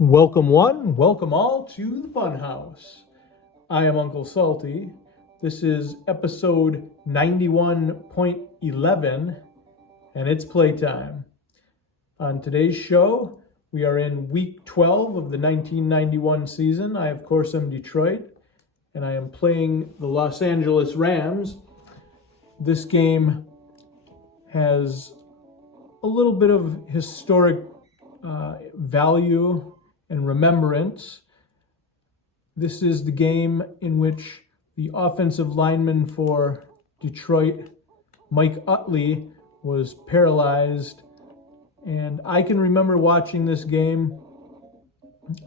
Welcome one, welcome all to the Funhouse. I am Uncle Salty. This is episode 91.11 and it's playtime. On today's show, we are in week 12 of the 1991 season. I, of course, am Detroit and I am playing the Los Angeles Rams. This game has a little bit of historic value and remembrance. This is the game in which the offensive lineman for Detroit, Mike Utley, was paralyzed. And I can remember watching this game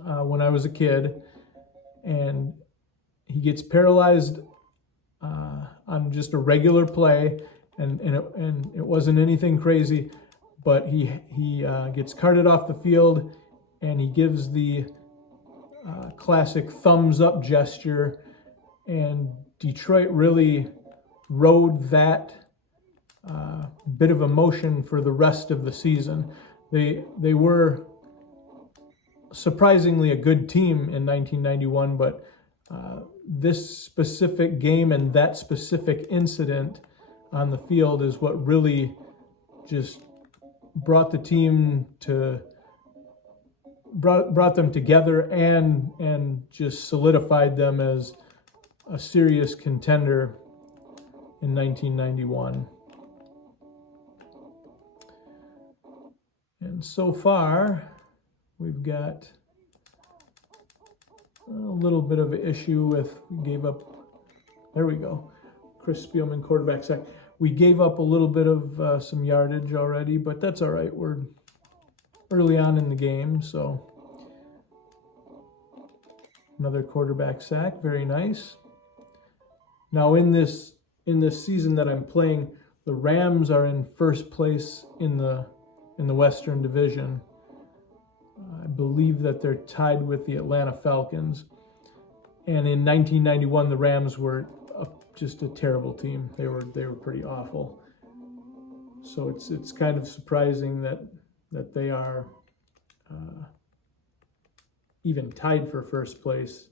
when I was a kid, and he gets paralyzed on just a regular play, and it wasn't anything crazy, but he gets carted off the field, and he gives the classic thumbs up gesture, and Detroit really rode that bit of emotion for the rest of the season. They were surprisingly a good team in 1991, but this specific game and that specific incident on the field is what really just brought the team to brought them together and just solidified them as a serious contender in 1991. And so far, we've got a little bit of an issue with, we gave up, there we go, Chris Spielman, quarterback sack. We gave up a little bit of some yardage already, but that's all right. We're early on in the game, so another quarterback sack, very nice. Now in this season that I'm playing, the Rams are in first place in the Western Division. I believe that they're tied with the Atlanta Falcons. And in 1991, the Rams were just a terrible team. They were pretty awful. So it's kind of surprising that they are even tied for first place.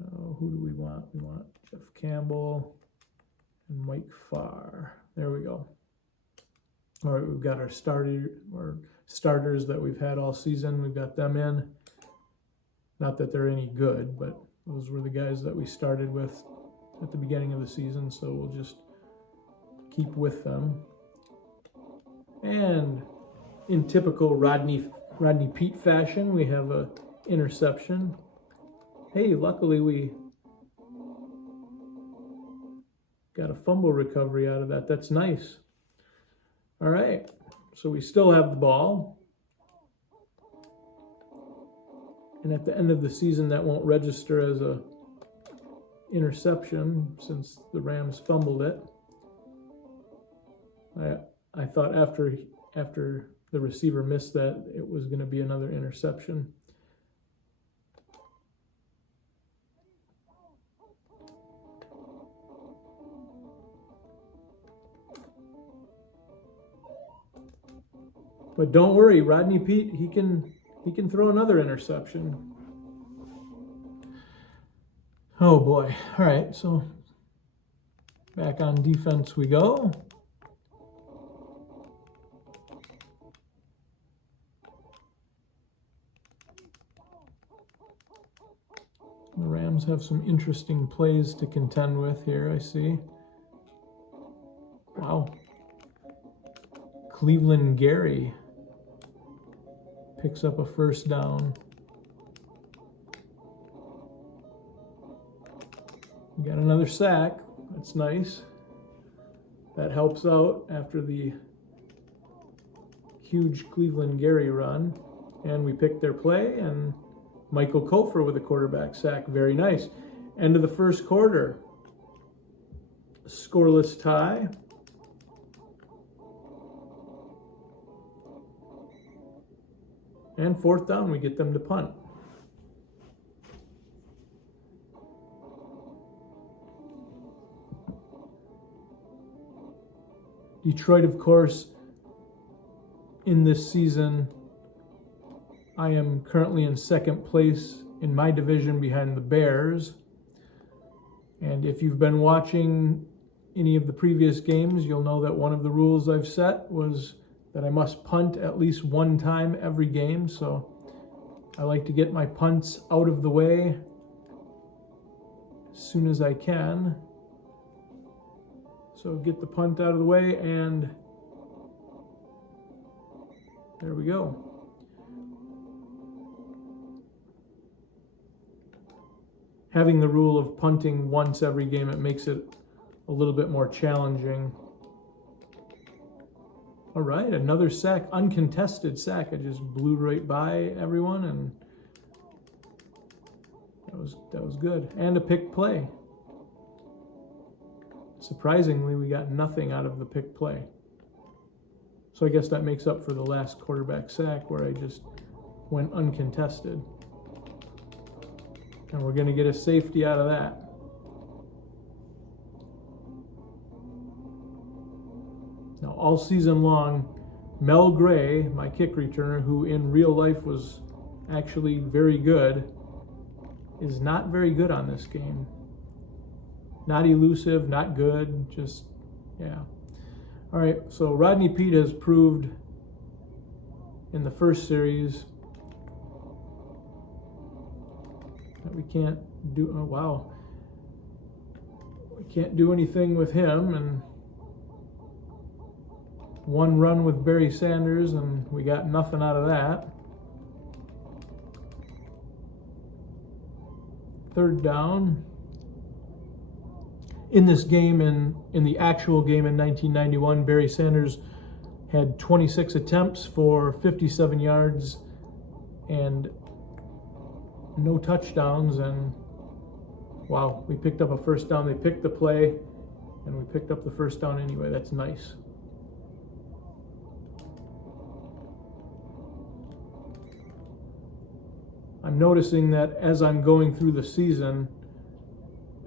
Who do we want? We want Jeff Campbell and Mike Farr. There we go. All right, we've got our starters that we've had all season. We've got them in. Not that they're any good, but those were the guys that we started with at the beginning of the season, so we'll just keep with them. And in typical Rodney Pete fashion, we have an interception. Hey, luckily we got a fumble recovery out of that. That's nice. All right, so we still have the ball. And at the end of the season, that won't register as a interception since the Rams fumbled it. I thought after the receiver missed that, it was going to be another interception. But don't worry, Rodney Pete, he can throw another interception. Oh boy. All right, so back on defense we go. The Rams have some interesting plays to contend with here, I see. Wow. Cleveland Gary picks up a first down. We got another sack. That's nice. That helps out after the huge Cleveland Gary run. And we picked their play, and Michael Kofer with a quarterback sack. Very nice. End of the first quarter. Scoreless tie. And fourth down, we get them to punt. Detroit, of course, in this season I am currently in second place in my division behind the Bears. And if you've been watching any of the previous games, you'll know that one of the rules I've set was that I must punt at least one time every game. So I like to get my punts out of the way as soon as I can. So get the punt out of the way, and there we go. Having the rule of punting once every game, it makes it a little bit more challenging. All right, another sack, uncontested sack. I just blew right by everyone, and that was good. And a pick play. Surprisingly, we got nothing out of the pick play. So I guess that makes up for the last quarterback sack where I just went uncontested. And we're going to get a safety out of that. Now, all season long, Mel Gray, my kick returner, who in real life was actually very good, is not very good on this game. Not elusive, not good, just, yeah. All right, so Rodney Peete has proved in the first series that we can't do, oh wow. We can't do anything with him, and one run with Barry Sanders, and we got nothing out of that. Third down. In this game, in the actual game in 1991, Barry Sanders had 26 attempts for 57 yards and no touchdowns, and wow, we picked up a first down. They picked the play, and we picked up the first down anyway. That's nice. I'm noticing that as I'm going through the season,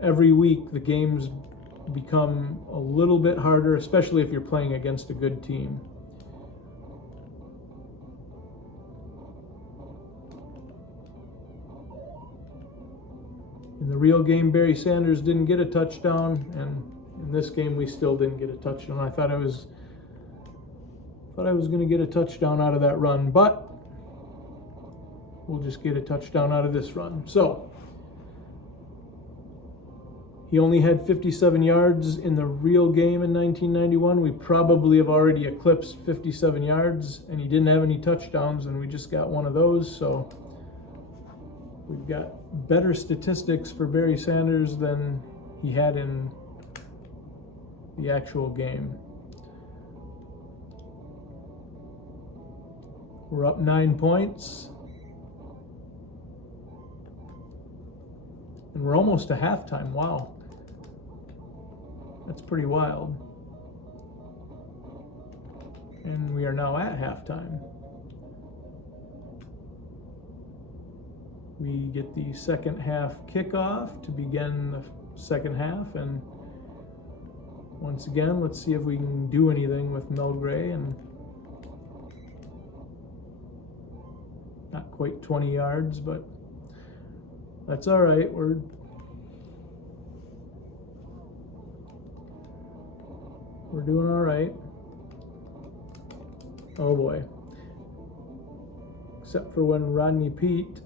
every week the games become a little bit harder, especially if you're playing against a good team. In the real game, Barry Sanders didn't get a touchdown, and in this game we still didn't get a touchdown. I thought I was going to get a touchdown out of that run, but we'll just get a touchdown out of this run. So he only had 57 yards in the real game in 1991. We probably have already eclipsed 57 yards, and he didn't have any touchdowns, and we just got one of those. So we've got better statistics for Barry Sanders than he had in the actual game. We're up 9 points. And we're almost to halftime. Wow. That's pretty wild. And we are now at halftime. We get the second half kickoff to begin the second half, and once again, let's see if we can do anything with Mel Gray, and not quite 20 yards, but that's all right. We're doing all right. Oh boy. Except for when Rodney Peete,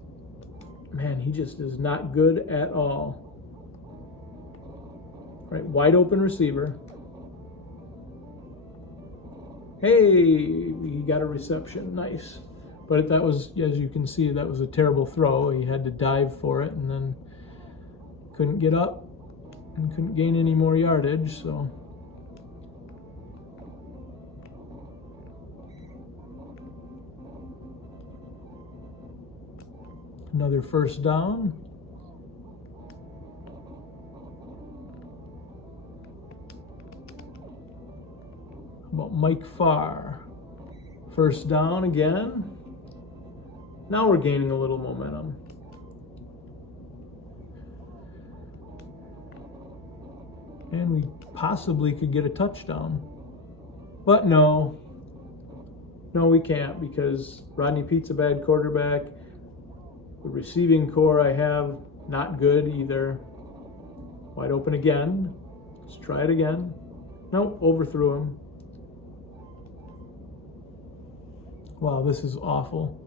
man, he just is not good at all. Right, wide open receiver. Hey, we got a reception, nice. But that was, as you can see, that was a terrible throw. He had to dive for it and then couldn't get up and couldn't gain any more yardage, so. Another first down. How about Mike Farr? First down again. Now we're gaining a little momentum. And we possibly could get a touchdown. But no. No, we can't, because Rodney Pete's a bad quarterback. The receiving core I have, not good either. Wide open again. Let's try it again. Nope, overthrew him. Wow, this is awful.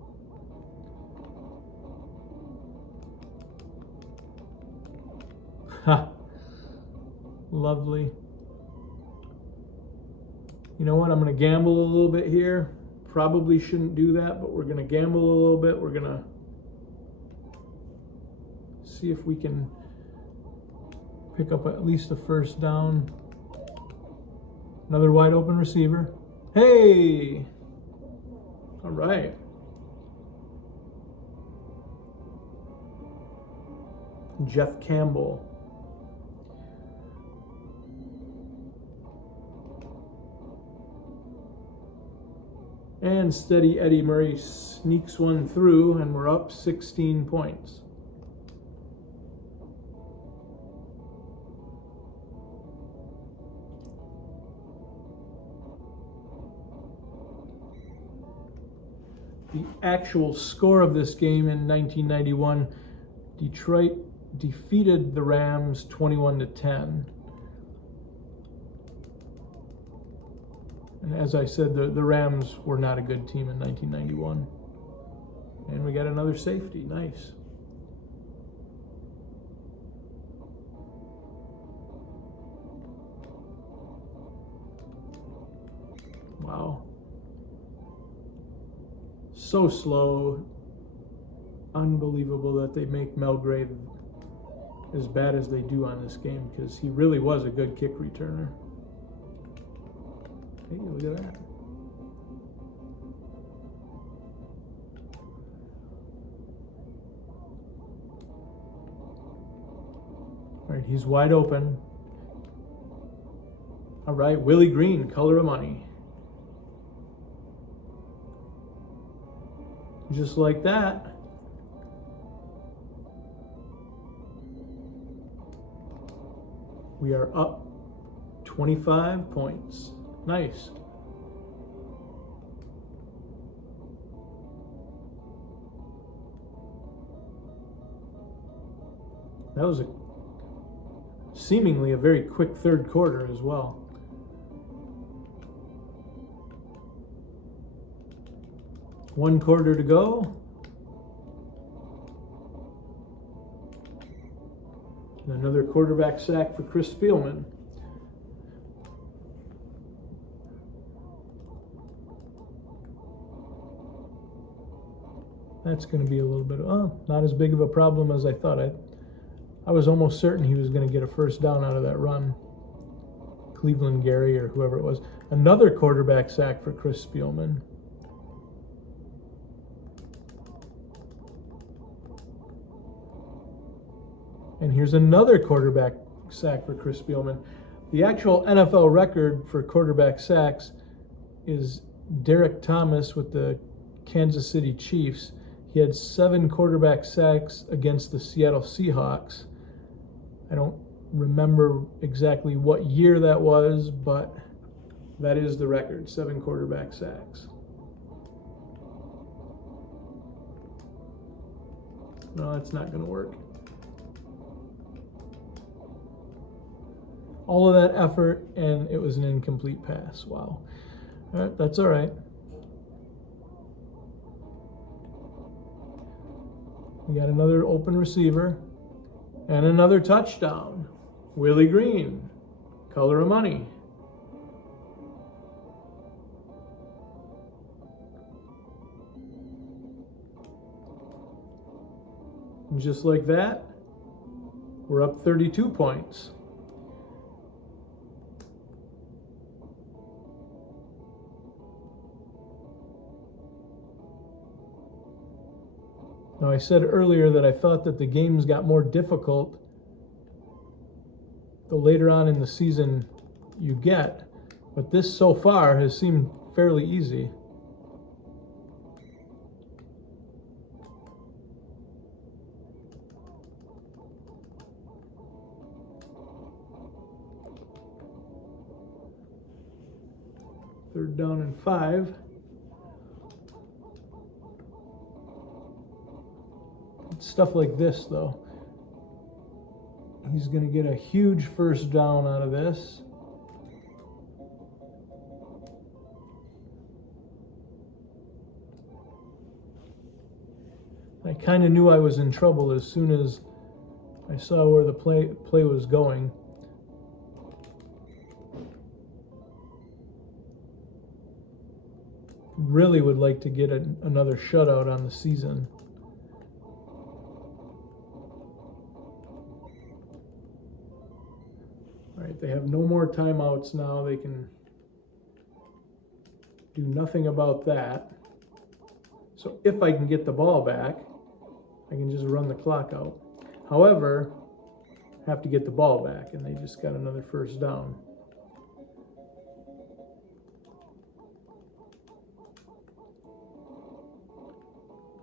Ha! Lovely. You know what? I'm going to gamble a little bit here. Probably shouldn't do that, but we're going to gamble a little bit. We're going to see if we can pick up at least a first down. Another wide open receiver. Hey! All right. Jeff Campbell. And steady Eddie Murray sneaks one through, and we're up 16 points. The actual score of this game in 1991, Detroit defeated the Rams 21-10. And as I said, the Rams were not a good team in 1991. And we got another safety. Nice. Wow. So slow. Unbelievable that they make Melgrave as bad as they do on this game, because he really was a good kick returner. Hey, look at that. All right, he's wide open. All right, Willie Green, color of money. Just like that. We are up 25 points. Nice. That was seemingly a very quick third quarter as well. One quarter to go. And another quarterback sack for Chris Spielman. That's going to be a little bit of, not as big of a problem as I thought. I was almost certain he was going to get a first down out of that run. Cleveland Gary or whoever it was. Another quarterback sack for Chris Spielman. And here's another quarterback sack for Chris Spielman. The actual NFL record for quarterback sacks is Derek Thomas with the Kansas City Chiefs. He had 7 quarterback sacks against the Seattle Seahawks. I don't remember exactly what year that was, but that is the record, 7 quarterback sacks. No, that's not going to work. All of that effort, and it was an incomplete pass. Wow. All right, that's all right. We got another open receiver and another touchdown. Willie Green, color of money. And just like that, we're up 32 points. Now, I said earlier that I thought that the games got more difficult the later on in the season you get, but this so far has seemed fairly easy. Third down and 5. stuff like this, though. He's going to get a huge first down out of this. I kind of knew I was in trouble as soon as I saw where the play was going. Really would like to get another shutout on the season. All right, they have no more timeouts now. They can do nothing about that. So if I can get the ball back, I can just run the clock out. However, I have to get the ball back, and they just got another first down.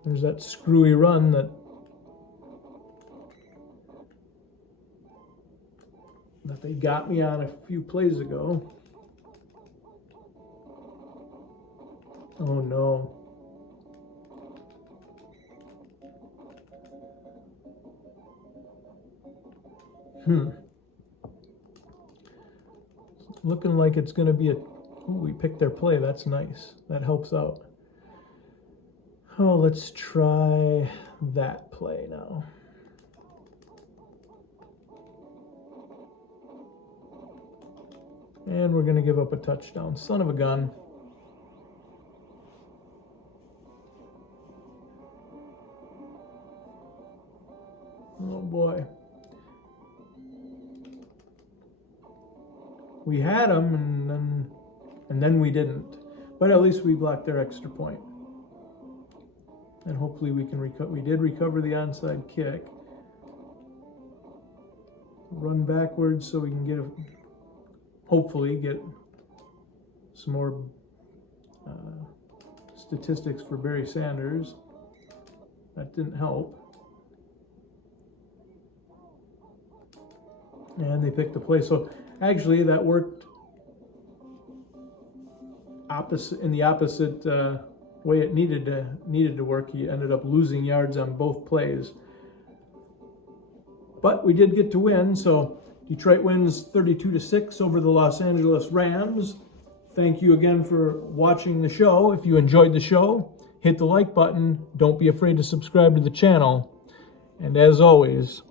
There's that screwy run that they got me on a few plays ago. Oh no. Looking like it's going to be we picked their play. That's nice. That helps out. Oh, let's try that play now. And we're going to give up a touchdown. Son of a gun. Oh boy. We had them, and then we didn't. But at least we blocked their extra point. And hopefully we can recover. We did recover the onside kick. Run backwards so we can hopefully get some more statistics for Barry Sanders. That didn't help. And they picked the play. So actually that worked in the opposite way it needed to work. He ended up losing yards on both plays. But we did get to win, so Detroit wins 32-6 over the Los Angeles Rams. Thank you again for watching the show. If you enjoyed the show, hit the like button. Don't be afraid to subscribe to the channel. And as always,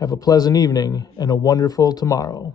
have a pleasant evening and a wonderful tomorrow.